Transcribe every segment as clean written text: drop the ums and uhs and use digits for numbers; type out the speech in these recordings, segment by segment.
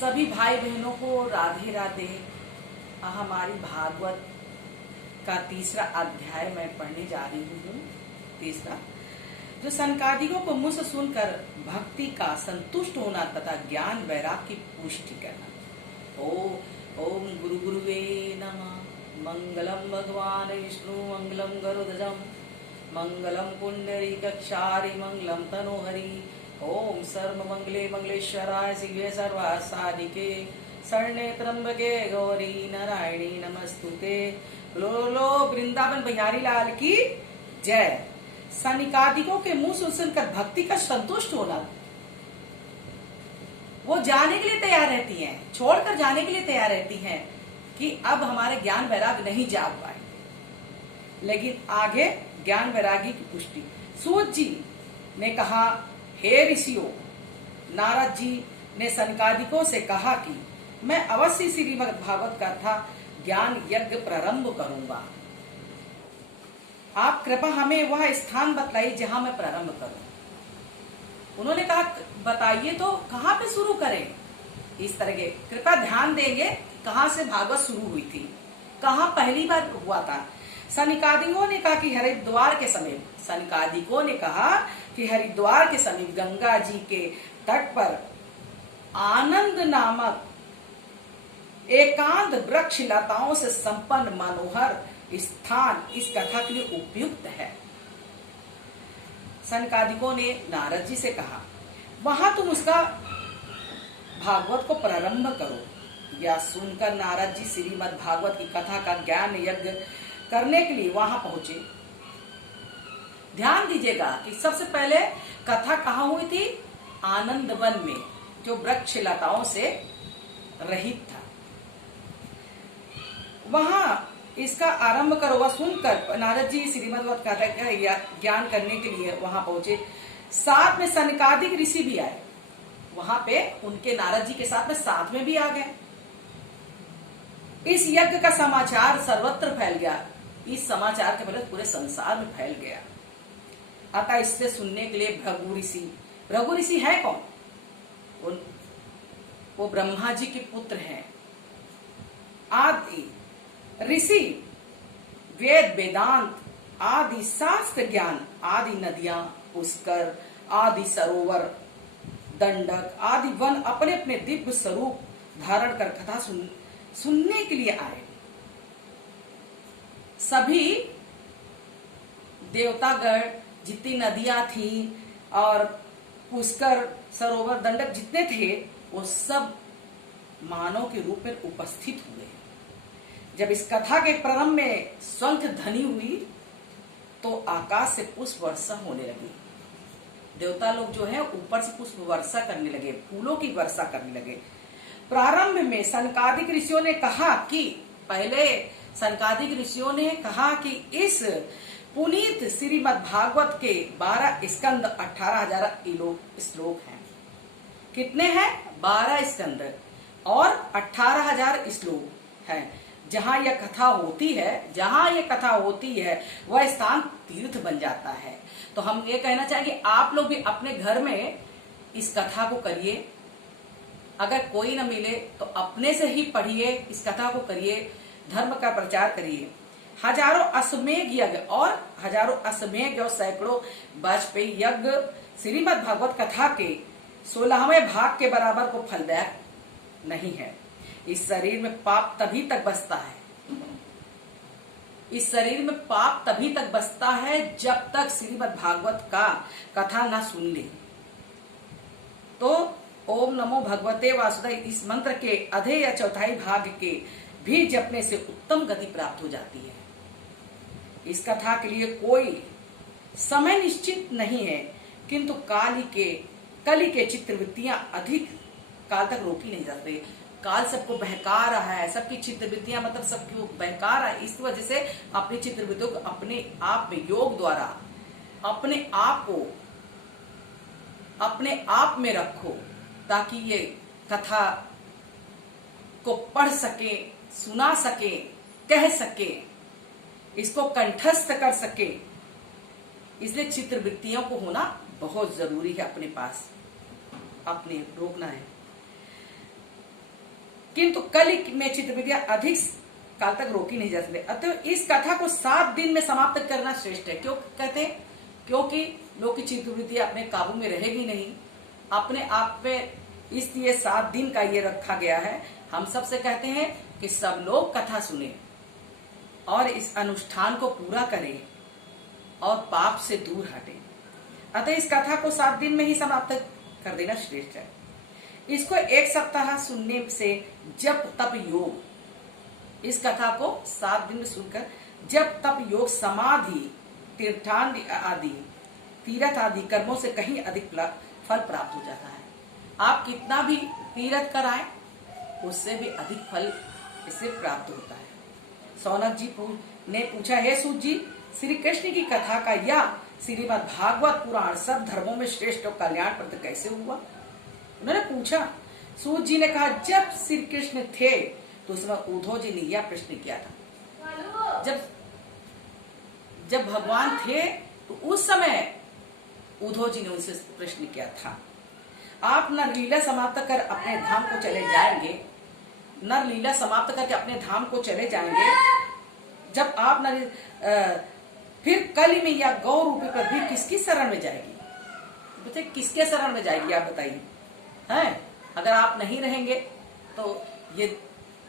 सभी भाई बहनों को राधे राधे। हमारी भागवत का तीसरा अध्याय मैं पढ़ने जा रही हूँ। तीसरा, जो सनकादिकों को मुझसे सुनकर भक्ति का संतुष्ट होना तथा ज्ञान वैराग की पुष्टि करना। ओम गुरु गुरुवे नमः। मंगलम भगवान विष्णु मंगलम गरुड़ध्वजम मंगलम पुंडरीकाक्षाय मंगलम तनोहरि। ओम सर्व मंगले मंगलेश्वराय शिवे सर्वासादिके शरण्ये त्र्यंबके गौरी नारायणी नमस्तुते। लो वृंदावन बिहारी लाल की जय। सनिकादिकों के मुंह सुनकर भक्ति का संतुष्ट होना, वो जाने के लिए तैयार रहती हैं, छोड़कर जाने के लिए तैयार रहती हैं कि अब हमारे ज्ञान वैराग नहीं जाग पाएंगे। लेकिन आगे ज्ञान वैरागी की पुष्टि। सूत जी ने कहा, हे ऋषियों, नारद जी ने सनकादिकों से कहा कि मैं अवश्य श्रीमद् भागवत कथा ज्ञान यज्ञ प्रारंभ करूंगा। आप कृपा हमें वह स्थान बतलाइए जहां मैं प्रारंभ करूं। उन्होंने कहा, बताइए तो कहां पे शुरू करें। इस तरह के कृपा ध्यान देंगे कहां से भागवत शुरू हुई थी, कहां पहली बार हुआ था। सनिकादिकों ने कहा कि हरिद्वार के समीप। सनिकादिकों ने कहा कि हरिद्वार के समीप गंगा जी के तट पर आनंद नामक एकांत वृक्ष लताओं से संपन्न मनोहर स्थान इस कथा के लिए उपयुक्त है। सनकादिकों ने नारद जी से कहा, वहां तुम उसका भागवत को प्रारंभ करो। यह सुनकर नारद जी श्रीमद् भागवत की कथा का ज्ञान यज्ञ करने के लिए वहां पहुंचे। ध्यान दीजिएगा कि सबसे पहले कथा कहाँ हुई थी? आनंद वन में, जो वृक्ष लताओं से रहित था। वहां इसका आरंभ करो। वह सुनकर नारद जी श्रीमद् भागवत कथा का ज्ञान करने के लिए वहां पहुंचे। साथ में सनकादिक ऋषि भी आए। वहां पे उनके नारद जी के साथ में भी आ गए। इस यज्ञ का समाचार सर्वत्र फैल गया। इस समाचार के पहले पूरे संसार में फैल गया। अतः इससे सुनने के लिए भृगु ऋषि है कौन? वो ब्रह्मा जी के पुत्र हैं। आदि ऋषि वेद वेदांत आदि शास्त्र ज्ञान, आदि नदियां, पुष्कर, आदि सरोवर, दंडक आदि वन अपने अपने दिव्य स्वरूप धारण कर कथा सुनने के लिए आए। सभी देवतागण, जितनी नदियां थी और पुष्कर, सरोवर, दंडक जितने थे, वो सब मानव के रूप में उपस्थित हुए। जब इस कथा के प्रारंभ में शंख ध्वनि हुई तो आकाश से पुष्प वर्षा होने लगी। देवता लोग जो है ऊपर से पुष्प वर्षा करने लगे, फूलों की वर्षा करने लगे। प्रारंभ में सनकादिक ऋषियों ने कहा कि इस पुनीत श्रीमद् भागवत के 12 स्कंद 18,000 श्लोक हैं। कितने हैं? 12 स्कंद और 18,000 श्लोक हैं। जहां यह कथा होती है वह स्थान तीर्थ बन जाता है। तो हम ये कहना चाहेंगे, आप लोग भी अपने घर में इस कथा को करिए। अगर कोई न मिले तो अपने से ही पढ़िए, इस कथा को करिए, धर्म का प्रचार करिए। हजारों अश्वमेध यज्ञ और सैकड़ों वाजपेयी यज्ञ श्रीमद् भागवत कथा के 16वें भाग के बराबर को फलदायक नहीं है। इस शरीर में पाप तभी तक बसता है जब तक श्रीमद् भागवत का कथा ना सुन ले। तो ओम नमो भगवते वासुदेव इस मंत्र के आधे या चौथाई भाग के भी जपने से उत्तम गति प्राप्त हो जाती है। इस कथा के लिए कोई समय निश्चित नहीं है, किंतु कली के चित्रवृत्तियां अधिक काल तक रोकी नहीं जाती। काल सबको बहका रहा है, सबकी चित्रवृत्तियां मतलब सबको बहका रहा है। इस वजह से अपनी चित्रवृत्तियों को अपने आप में योग द्वारा अपने आप में रखो, ताकि ये कथा को पढ़ सके, सुना सके, कह सके, इसको कंठस्थ कर सके। इसलिए चित्रवृत्तियों को होना बहुत जरूरी है। अपने पास अपने रोकना है। किंतु कलि में चित्र विद्या अधिक काल तक रोकी नहीं जा सकती। अतः इस कथा को 7 दिन में समाप्त करना श्रेष्ठ है। क्यों कहते हैं? क्योंकि लोग की चित्रवृत्ति अपने काबू में रहेगी नहीं, अपने आप पे, इसलिए 7 दिन का ये रखा गया है। हम सबसे कहते हैं कि सब लोग कथा सुने और इस अनुष्ठान को पूरा करें और पाप से दूर हटें। अतः इस कथा को 7 दिन में ही समाप्त कर देना श्रेष्ठ है। इसको 1 सप्ताह सुनने से जप तप योग, इस कथा को 7 दिन में सुनकर जप तप योग समाधि तीर्थान आदि तीर्थ आदि कर्मों से कहीं अधिक फल प्राप्त हो जाता है। आप कितना भी तीर्थ कराएं उससे भी अधिक फल इससे प्राप्त होता है। सौनक जी ने पूछा, हे सूत जी, श्री कृष्ण की कथा का या श्रीमद् भागवत पुराण सब धर्मों में श्रेष्ठ और कल्याणप्रद कैसे हुआ? उन्होंने पूछा। सूत जी ने कहा, जब श्री कृष्ण थे तो उसमें उद्धव जी ने यह प्रश्न किया था। जब भगवान थे तो उस समय उद्धव जी ने उनसे प्रश्न किया था। आप नरलीला समाप्त कर अपने धाम को चले जाएंगे, नरलीला समाप्त करके अपने धाम को चले जाएंगे। जब आप फिर कलि में या गौ रूपी पृथ्वी किसकी शरण में जाएगी? बच्चे किसके शरण में जाएगी आप बताइए? हैं? अगर आप नहीं रहेंगे तो ये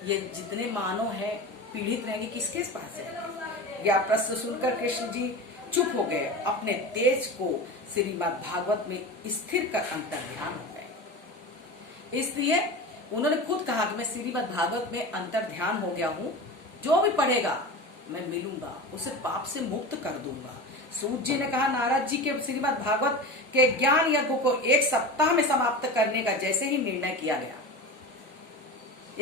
जितने मानव है पीड़ित रहेंगे, किसके पास जाएंगे? यह प्रश्न सुनकर कृष्ण जी चुप हो गए, अपने तेज को श्रीमद् भागवत में स्थिर कर अंतर्ध्यान हो गए। इसलिए उन्होंने खुद कहा कि मैं श्रीमद् भागवत में अंतर्ध्यान हो गया हूँ, जो भी पढ़ेगा मैं मिलूंगा, उसे पाप से मुक्त कर दूंगा। सूत जी ने कहा, नारद जी के श्रीमद् भागवत के ज्ञान यज्ञ को 1 सप्ताह में समाप्त करने का जैसे ही निर्णय किया गया,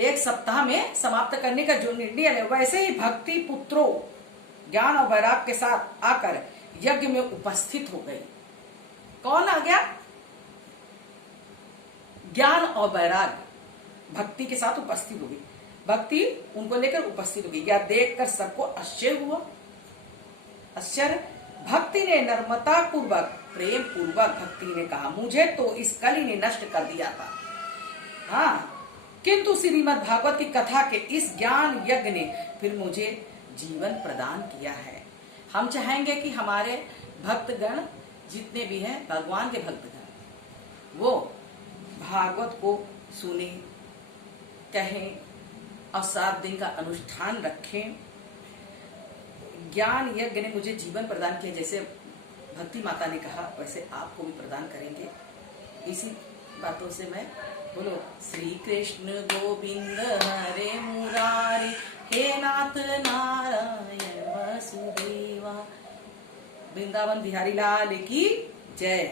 1 सप्ताह में समाप्त करने का जो निर्णय है, वैसे ही भक्ति पुत्रों ज्ञान और वैराग के साथ आकर यज्ञ में उपस्थित हो गई। कौन आ गया? ज्ञान और वैराग भक्ति के साथ उपस्थित हो गई। भक्ति उनको लेकर उपस्थित हो गई। यह देखकर सबको आश्चर्य हुआ। आश्चर्य भक्ति ने नम्रता पूर्वक प्रेम पूर्वक भक्ति ने कहा, मुझे तो इस कलि ने नष्ट कर दिया था, हाँ, किंतु श्रीमद् भागवत की कथा के इस ज्ञान यज्ञ ने फिर मुझे जीवन प्रदान किया है। हम चाहेंगे कि हमारे भक्तगण जितने भी हैं, भगवान के भक्तगण, वो भागवत को सुने, कहें और 7 दिन का अनुष्ठान रखें। ज्ञान यज्ञ ने मुझे जीवन प्रदान किया, जैसे भक्ति माता ने कहा वैसे आपको भी प्रदान करेंगे। इसी बातों से मैं बोलो, श्री कृष्ण गोविंद हरे मुरारी, हे नाथ नारायण वसुदेवा। वृंदावन बिहारी लाल की जय।